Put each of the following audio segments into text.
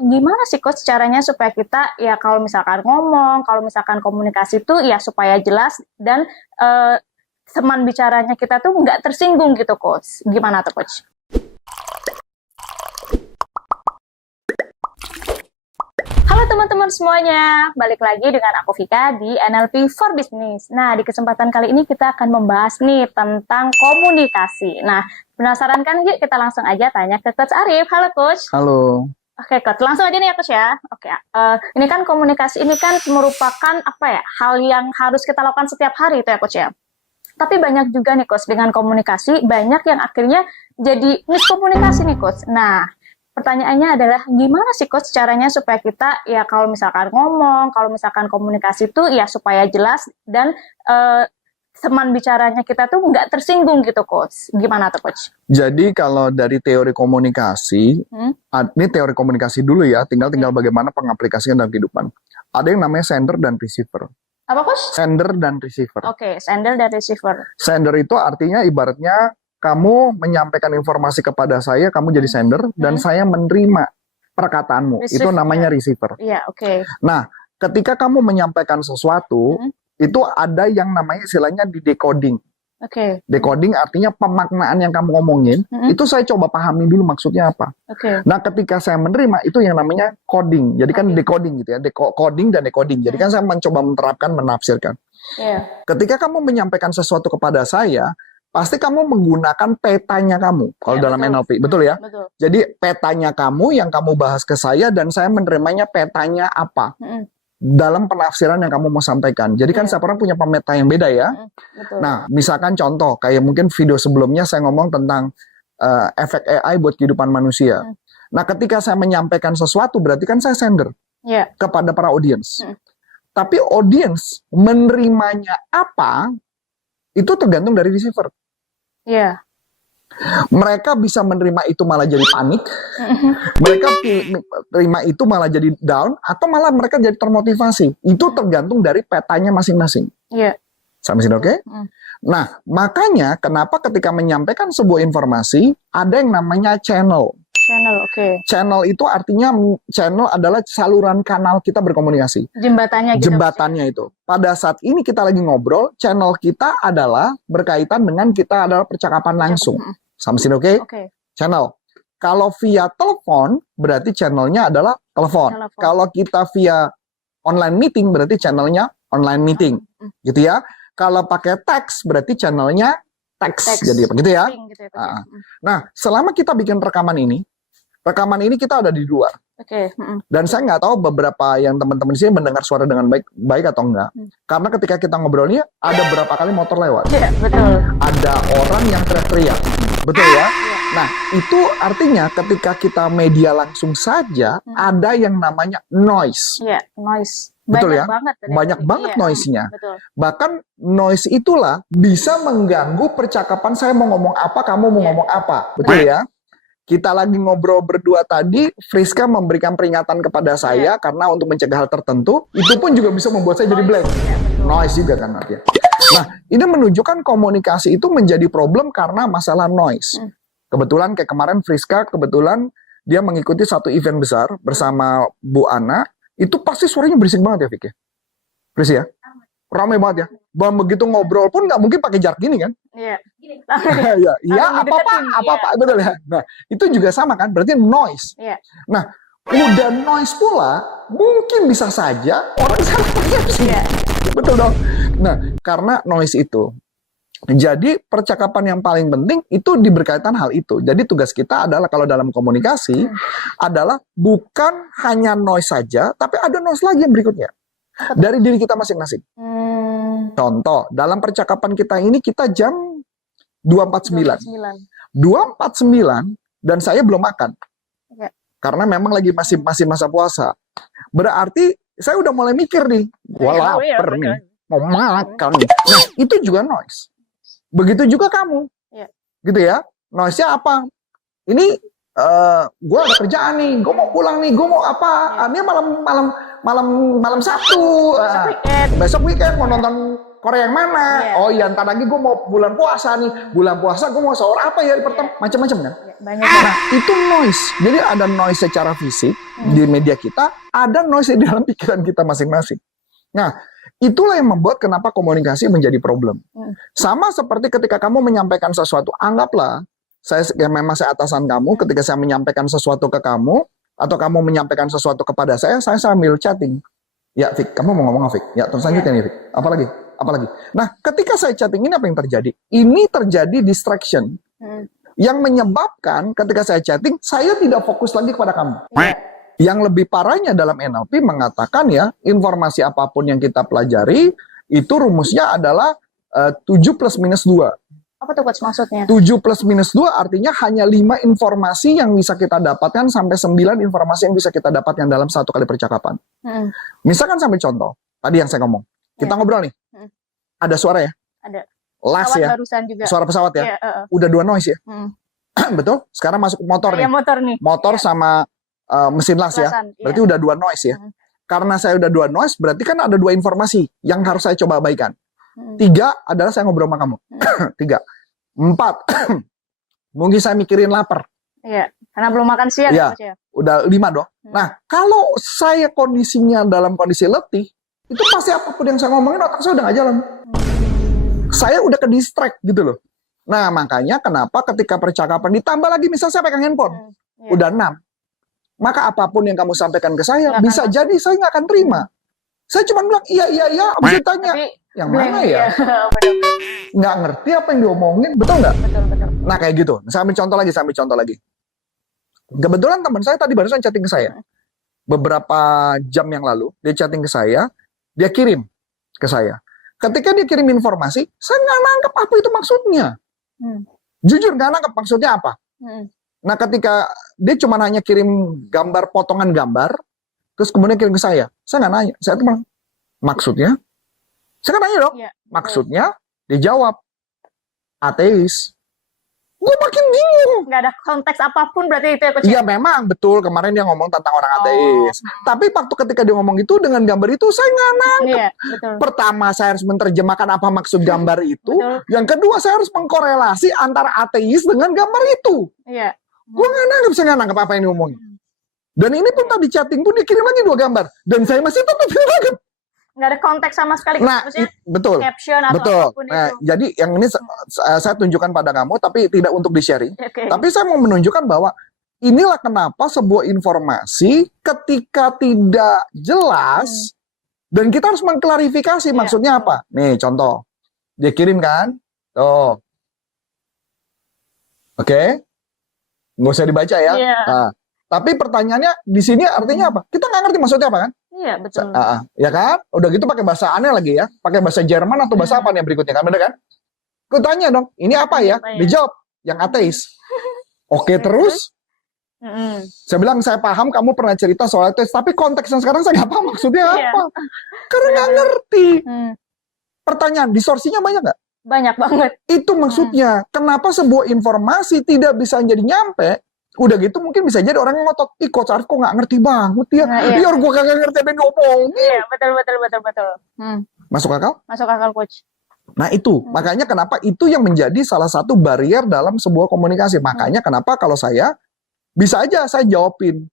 Gimana sih Coach caranya supaya kita ya kalau misalkan ngomong, kalau misalkan komunikasi itu ya supaya jelas dan teman bicaranya kita tuh nggak tersinggung gitu Coach. Gimana tuh Coach? Halo teman-teman semuanya, balik lagi dengan aku Vika di NLP for Business. Nah, di kesempatan kali ini kita akan membahas nih tentang komunikasi. Nah, penasaran kan? Yuk kita langsung aja tanya ke Coach Arif. Halo Coach. Halo. Oke, Coach. Langsung aja nih ya, Coach ya. Oke, ini kan komunikasi ini kan merupakan apa ya, hal yang harus kita lakukan setiap hari itu ya, Coach ya. Tapi banyak juga nih, Coach, dengan komunikasi, banyak yang akhirnya jadi miskomunikasi nih, Coach. Nah, pertanyaannya adalah gimana sih, Coach, caranya supaya kita ya kalau misalkan ngomong, kalau misalkan komunikasi itu ya supaya jelas dan teman bicaranya kita tuh nggak tersinggung gitu, Coach. Gimana tuh, Coach? Jadi kalau dari teori komunikasi, ini teori komunikasi dulu ya, tinggal bagaimana pengaplikasian dalam kehidupan. Ada yang namanya sender dan receiver. Apa, Coach? Sender dan receiver. Oke, sender dan receiver. Sender itu artinya ibaratnya kamu menyampaikan informasi kepada saya, kamu jadi sender, dan saya menerima perkataanmu. Itu namanya receiver. Iya, oke. Nah, ketika kamu menyampaikan sesuatu, itu ada yang namanya istilahnya di decoding. Oke. Decoding artinya pemaknaan yang kamu ngomongin, itu saya coba pahami dulu maksudnya apa. Nah, ketika saya menerima, itu yang namanya coding. Jadi kan decoding gitu ya, coding dan decoding. Jadi kan saya mencoba menerapkan, menafsirkan. Ketika kamu menyampaikan sesuatu kepada saya, pasti kamu menggunakan petanya kamu. Kalau dalam NLP, betul ya? Betul. Jadi petanya kamu yang kamu bahas ke saya, dan saya menerimanya petanya apa. Dalam penafsiran yang kamu mau sampaikan. Jadi kan setiap orang punya pemeta yang beda ya. Betul. Nah, misalkan contoh, kayak mungkin video sebelumnya saya ngomong tentang efek AI buat kehidupan manusia. Nah, ketika saya menyampaikan sesuatu, berarti kan saya sender kepada para audiens. Tapi audiens menerimanya apa, itu tergantung dari receiver. Mereka bisa menerima itu malah jadi panik, mereka terima itu malah jadi down, atau malah mereka jadi termotivasi. Itu tergantung dari petanya masing-masing. Sampai sini oke? Nah, makanya kenapa ketika menyampaikan sebuah informasi, ada yang namanya channel. Channel itu artinya, channel adalah saluran kanal kita berkomunikasi. Jembatannya gitu. Jembatannya itu. Pada saat ini kita lagi ngobrol, channel kita adalah berkaitan dengan kita adalah percakapan langsung. Sampai sini oke? Channel. Kalau via telepon, berarti channelnya adalah telepon. Kalau kita via online meeting, berarti channelnya online meeting. Gitu ya. Kalau pakai teks, berarti channelnya teks. Jadi begitu ya. Nah, selama kita bikin rekaman ini kita ada di luar. Dan saya nggak tahu beberapa yang teman-teman di sini mendengar suara dengan baik atau enggak. Karena ketika kita ngobrolnya, ada berapa kali motor lewat. Betul. Ada orang yang teriak-teriak. Betul ya? Nah, itu artinya ketika kita media langsung saja, ada yang namanya noise. Noise. Betul ya? Banyak banget noise-nya. Bahkan noise itulah bisa mengganggu percakapan saya mau ngomong apa, kamu mau ngomong apa. Betul ya? Kita lagi ngobrol berdua tadi, Friska memberikan peringatan kepada saya karena untuk mencegah hal tertentu, itu pun juga bisa membuat saya jadi blank. Noise juga kan artinya. Nah, ini menunjukkan komunikasi itu menjadi problem karena masalah noise. Kebetulan kayak kemarin Friska, kebetulan dia mengikuti satu event besar bersama Bu Ana, itu pasti suaranya berisik banget ya, Vicky. Fris ya? Ramai banget ya. Begitu ngobrol pun nggak mungkin pakai jarak gini kan? Iya, apa-apa, betul ya. Nah, itu juga sama kan, berarti noise. Nah, udah noise pula, mungkin bisa saja orang salah persepsi. Betul dong. Nah, karena noise itu. Jadi, percakapan yang paling penting itu berkaitan hal itu. Jadi, tugas kita adalah kalau dalam komunikasi, adalah bukan hanya noise saja, tapi ada noise lagi yang berikutnya. Dari diri kita masing-masing. Contoh, dalam percakapan kita ini kita jam 2.49. 2.49 dan saya belum makan. Karena memang lagi masih masa puasa. Berarti saya udah mulai mikir nih, wah lapar nih, mau makan nih. Nah, itu juga noise. Begitu juga kamu. Gitu ya. Noise-nya apa? Ini gue ada kerjaan nih, gue mau pulang nih, gue mau apa? Ini malam Sabtu, besok weekend mau nonton Korea yang mana? Iya. Oh iya, ntar lagi gue mau bulan puasa nih. Bulan puasa gue mau sahur apa ya? Pertama, macam-macam kan? Iya, banyak. Nah, itu noise. Jadi ada noise secara fisik di media kita, ada noise di dalam pikiran kita masing-masing. Nah, itulah yang membuat kenapa komunikasi menjadi problem. Sama seperti ketika kamu menyampaikan sesuatu, anggaplah memang saya atasan kamu, ketika saya menyampaikan sesuatu ke kamu, atau kamu menyampaikan sesuatu kepada saya sambil chatting. Ya, Fik, kamu mau ngomong apa, Fik? Ya, terus lanjutkan nih, Fik. Apalagi. Nah, ketika saya chatting ini apa yang terjadi? Ini terjadi distraction. Yang menyebabkan ketika saya chatting, saya tidak fokus lagi kepada kamu. Yang lebih parahnya dalam NLP mengatakan ya, informasi apapun yang kita pelajari, itu rumusnya adalah 7 plus minus 2. Apa tuh coach maksudnya? 7 plus minus 2 artinya hanya 5 informasi yang bisa kita dapatkan sampai 9 informasi yang bisa kita dapatkan dalam satu kali percakapan. Misalkan sampai contoh, tadi yang saya ngomong. Kita ngobrol nih. Ada suara ya? Ada. Las Pesawat ya? barusan juga. Suara pesawat ya? Iya, Udah 2 noise ya? Betul? Sekarang masuk motor nih. Iya, motor nih. Motor sama mesin las ya? Lasan, Berarti udah 2 noise ya? Karena saya udah 2 noise, berarti kan ada 2 informasi yang harus saya coba abaikan. 3 adalah saya ngobrol sama kamu. 3. 4. Mungkin saya mikirin lapar. Iya, karena belum makan siang. Iya, Coach, ya. udah 5 dong. Nah, kalau saya kondisinya dalam kondisi letih, itu pasti apapun yang saya ngomongin otak saya udah gak jalan. Saya udah ke distract gitu loh. Nah, makanya kenapa ketika percakapan ditambah lagi misalnya saya pegang handphone, udah 6. Maka apapun yang kamu sampaikan ke saya, Nggak bisa akan jadi saya nggak akan terima. Saya cuma bilang iya, habis itu tanya, Tapi, yang mana ya? Betul. Nggak ngerti apa yang diomongin, betul nggak? Betul. Nah, kayak gitu. Saya ambil contoh lagi. Kebetulan teman saya tadi barusan chatting ke saya. Beberapa jam yang lalu, dia chatting ke saya, dia kirim ke saya. Ketika dia kirim informasi, saya nggak nangkep apa itu maksudnya. Jujur nggak nangkep maksudnya apa. Nah, ketika dia cuma hanya kirim gambar, potongan gambar, terus kemudian kirim ke saya nggak nanya. Saya tuh bilang, maksudnya? Saya kan nanya dong. Iya, Maksudnya, dia jawab, ateis. Gue makin bingung. nggak ada konteks apapun berarti itu ya coach. Iya memang, betul. Kemarin dia ngomong tentang orang ateis. Tapi waktu ketika dia ngomong itu dengan gambar itu, saya nggak nangkep. Iya, betul. Pertama, saya harus menerjemahkan apa maksud gambar itu. Betul. Yang kedua, saya harus mengkorelasi antara ateis dengan gambar itu. Iya. Gue nggak nangkep, saya nggak nangkep apa yang diomongin. Dan ini pun tadi chatting pun dikirim lagi 2 gambar. Dan saya masih tetap tidak nangkep. Nggak ada konteks sama sekali. Nah, Maksudnya betul. caption atau Betul. apapun Nah, itu. jadi yang ini saya tunjukkan pada kamu, tapi tidak untuk di-sharing. Oke. Tapi saya mau menunjukkan bahwa inilah kenapa sebuah informasi ketika tidak jelas, dan kita harus mengklarifikasi maksudnya apa. Nih, contoh. Dia kirim kan? Tuh. Oke? Nggak usah dibaca ya. Iya. Nah, tapi pertanyaannya di sini artinya apa? Kita nggak ngerti maksudnya apa kan? Iya, betul. Ya kan? Udah gitu pakai bahasa aneh lagi ya. Pakai bahasa Jerman atau bahasa apa nih yang berikutnya kan? Bener kan? Aku tanya dong, ini apa ya? Dijawab, yang ateis. Oke, terus? Saya bilang, saya paham kamu pernah cerita soal ateis, tapi konteksnya sekarang saya nggak paham maksudnya apa. Karena nggak ngerti. Pertanyaan, distorsinya banyak nggak? Banyak banget. Itu maksudnya, kenapa sebuah informasi tidak bisa jadi nyampe, udah gitu mungkin bisa jadi orang yang ngotot, ih Coach Arif kok nggak ngerti banget ya. Nah, iya. Biar gue kagak ngerti apa yang diomongin. Iya, betul. Masuk akal? Masuk akal coach. Nah itu, makanya kenapa itu yang menjadi salah satu barrier dalam sebuah komunikasi. Makanya kenapa kalau saya, bisa aja saya jawabin.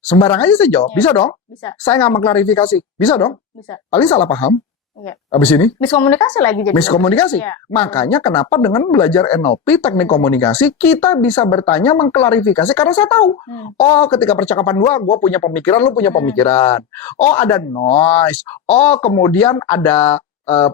Sembarang aja saya jawab, bisa dong? Bisa. Saya nggak mengklarifikasi, bisa dong? Bisa. Paling salah paham. Iya. Habis ini? Miskomunikasi lagi jadi. Miskomunikasi. Iya. Makanya kenapa dengan belajar NLP, teknik komunikasi, kita bisa bertanya, mengklarifikasi, karena saya tahu. Oh, ketika percakapan gue punya pemikiran, lu punya pemikiran. Oh, ada noise. Oh, kemudian ada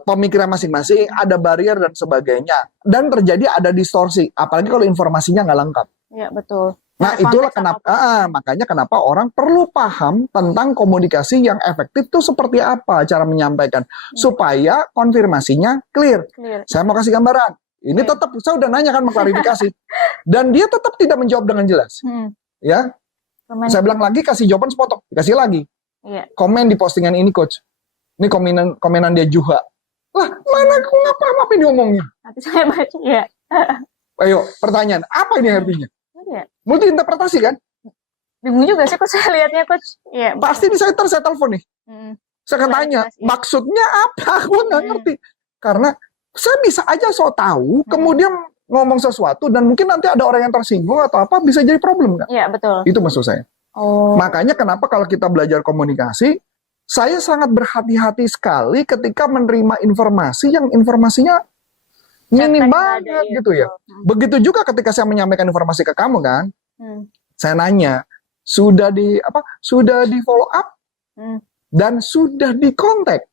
pemikiran masing-masing, ada barrier dan sebagainya. Dan terjadi ada distorsi. Apalagi kalau informasinya nggak lengkap. Iya, betul. Nah, itulah kenapa, makanya kenapa orang perlu paham tentang komunikasi yang efektif itu seperti apa cara menyampaikan. Supaya konfirmasinya clear. Saya mau kasih gambaran. Ini tetap, saya udah nanya kan mengklarifikasi. Dan dia tetap tidak menjawab dengan jelas. Ya, saya bilang lagi, kasih jawaban sepotong. Dikasih lagi. Komen di postingan ini, Coach. Ini komenan dia Juha. Lah, mana aku nggak paham apa yang diomongin. Nanti saya baca, ya. Ayo, pertanyaan. Apa ini artinya? Iya. Multi interpretasi kan? Bingung juga sih, Coach, saya lihatnya, Coach. Iya. Pasti di saya telepon nih. Saya akan tanya, maksudnya apa? Aku nggak ngerti. Karena saya bisa aja so tahu, kemudian ngomong sesuatu, dan mungkin nanti ada orang yang tersinggung atau apa, bisa jadi problem kan? Iya, betul. Itu maksud saya. Oh. Makanya kenapa kalau kita belajar komunikasi, saya sangat berhati-hati sekali ketika menerima informasi yang informasinya minim banget gitu ya. Begitu juga ketika saya menyampaikan informasi ke kamu kan, saya nanya, sudah di follow up dan sudah di kontak.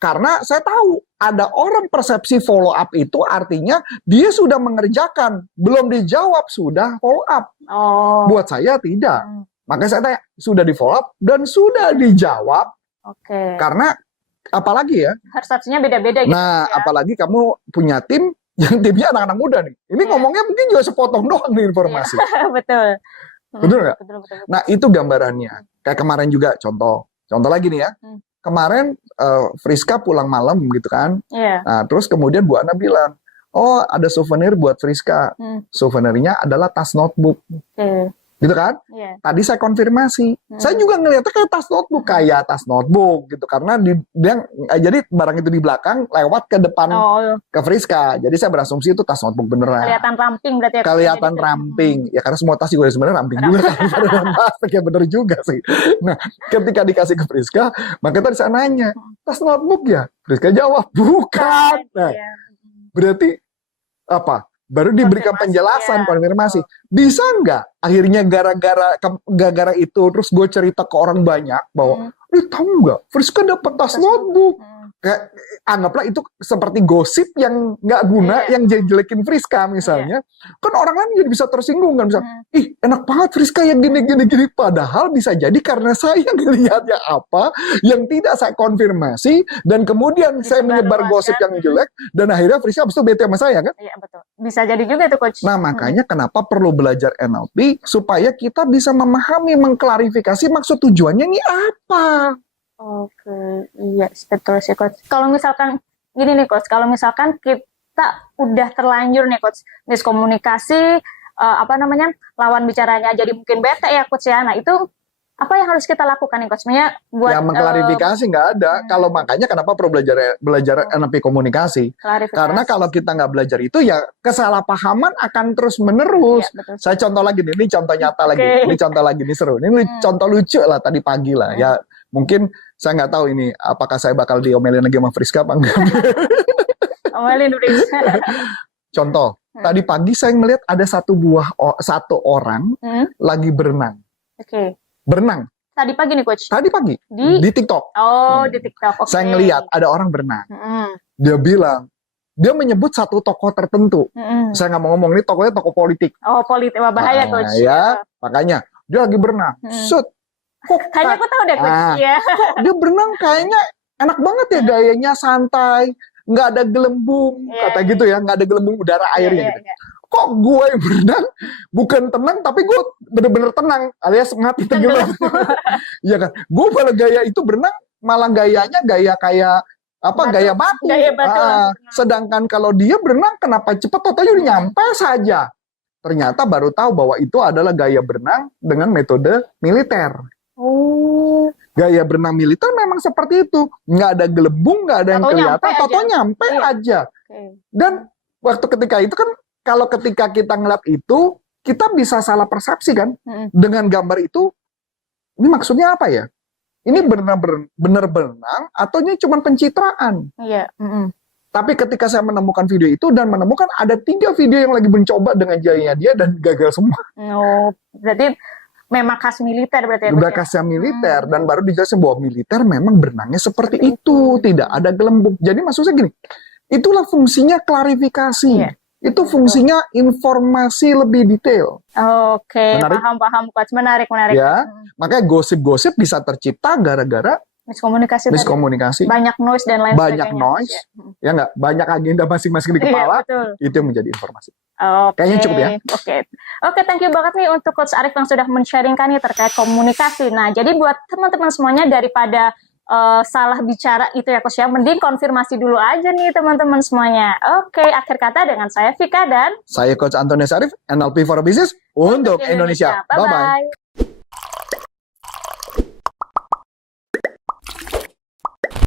Karena saya tahu ada orang persepsi follow up itu artinya dia sudah mengerjakan, belum dijawab sudah follow up. Oh. Buat saya tidak. Makanya saya tanya, sudah di follow up dan sudah dijawab. Oke. Karena apalagi ya, persepsinya beda-beda gitu. nah apalagi kamu punya tim yang timnya anak-anak muda nih. Ini ngomongnya mungkin juga sepotong doang nih informasi. Betul. Betul nggak? Betul. Nah itu gambarannya. Kayak kemarin juga contoh lagi nih ya. Kemarin Friska pulang malam gitu kan. Nah terus kemudian Bu Ana bilang, oh ada souvenir buat Friska. Souvenirnya adalah tas notebook. Gitu kan? Tadi saya konfirmasi. Saya juga ngeliatnya kayak tas notebook gitu, karena jadi barang itu di belakang lewat ke depan ke Friska. Jadi saya berasumsi itu tas notebook beneran. Kelihatan ramping berarti ya. Kelihatan ramping. Ya karena semua tas juga sebenarnya ramping juga kan. Ya bener juga sih. Nah, ketika dikasih ke Friska, maka tadi saya nanya, tas notebook ya? Friska jawab, bukan. Nah, berarti apa? Baru diberikan penjelasan, konfirmasi. Bisa nggak akhirnya gara-gara itu terus gue cerita ke orang banyak bahwa, tahu nggak, Friska dapat tas notebook. Kayak anggaplah itu seperti gosip yang nggak guna, yang jelekin Friska misalnya. Kan orang lain jadi bisa tersinggung kan, bisa, ih enak banget Friska yang gini. Padahal bisa jadi karena saya ngelihatnya apa yang tidak saya konfirmasi, dan kemudian saya menyebar gosip yang jelek, dan akhirnya Friska habis itu bete sama saya kan. Iya betul. Bisa jadi juga itu Coach. Nah makanya kenapa perlu belajar NLP, supaya kita bisa memahami, mengklarifikasi maksud tujuannya ini apa. Oke, iya betul sih Coach. Kalau misalkan gini nih Coach, kalau misalkan kita udah terlanjur nih Coach miskomunikasi, lawan bicaranya jadi mungkin bete ya Coach ya. Nah itu apa yang harus kita lakukan nih Coach? Sebenarnya buat ya mengklarifikasi nggak ada. Kalau makanya kenapa perlu belajar NLP komunikasi? Karena kalau kita nggak belajar itu ya kesalahpahaman akan terus menerus. Ya, saya contoh lagi nih, ini contoh nyata lagi. Ini contoh lagi nih seru. Ini contoh lucu lah tadi pagi lah ya. Mungkin saya nggak tahu ini apakah saya bakal diomelin lagi sama Friska apa enggak. Omelin Friska. Contoh, tadi pagi saya melihat ada satu orang lagi berenang. Berenang. Tadi pagi nih Coach? Tadi pagi. Di TikTok. Oh, di TikTok. Saya ngelihat ada orang berenang. Dia bilang, dia menyebut satu tokoh tertentu. Saya nggak mau ngomong, ini tokohnya tokoh politik. Oh, politik. Wah, bahaya Coach. Ya, makanya dia lagi berenang. Kayaknya aku tahu deh Coach. Dia berenang kayaknya enak banget ya, gayanya santai, nggak ada gelembung, kata gitu ya, nggak ada gelembung udara airnya gitu. Kok gue yang berenang bukan tenang, tapi gue bener-bener tenang, alias mati tenggelam. Iya kan? Gue malah gaya itu berenang, malah gayanya gaya kayak gaya batu. Sedangkan kalau dia berenang, kenapa cepet? Totalnya udah nyampe saja. Ternyata baru tahu bahwa itu adalah gaya berenang dengan metode militer. Gaya berenang militer memang seperti itu, nggak ada gelembung, nggak ada yang kelihatan, atau nyampe aja. Dan waktu ketika itu kan, kalau ketika kita ngeliat itu, kita bisa salah persepsi kan, dengan gambar itu, ini maksudnya apa ya? Ini benar berenang atau ini cuma pencitraan? Tapi ketika saya menemukan video itu dan menemukan ada 3 video yang lagi mencoba dengan jayanya dia dan gagal semua. Berarti memang khas militer berarti ya? Udah khasnya militer, dan baru dijelasin bahwa militer memang berenangnya seperti itu, tidak ada gelembung. Jadi maksudnya gini, itulah fungsinya klarifikasi. Itu fungsinya informasi lebih detail. Paham Coach. Menarik. Ya, makanya gosip-gosip bisa tercipta gara-gara miskomunikasi. Banyak noise dan lain sebagainya. Banyak noise, ya nggak? Banyak agenda masing-masing di kepala, itu yang menjadi informasi. Kayaknya cukup ya. Oke, thank you banget nih untuk Coach Arif yang sudah men-sharingkan nih terkait komunikasi. Nah, jadi buat teman-teman semuanya, daripada salah bicara itu ya Coach ya, mending konfirmasi dulu aja nih teman-teman semuanya. Oke, akhir kata dengan saya Vika dan saya Coach Antonius Arif, NLP for Business untuk Indonesia. Bye-bye.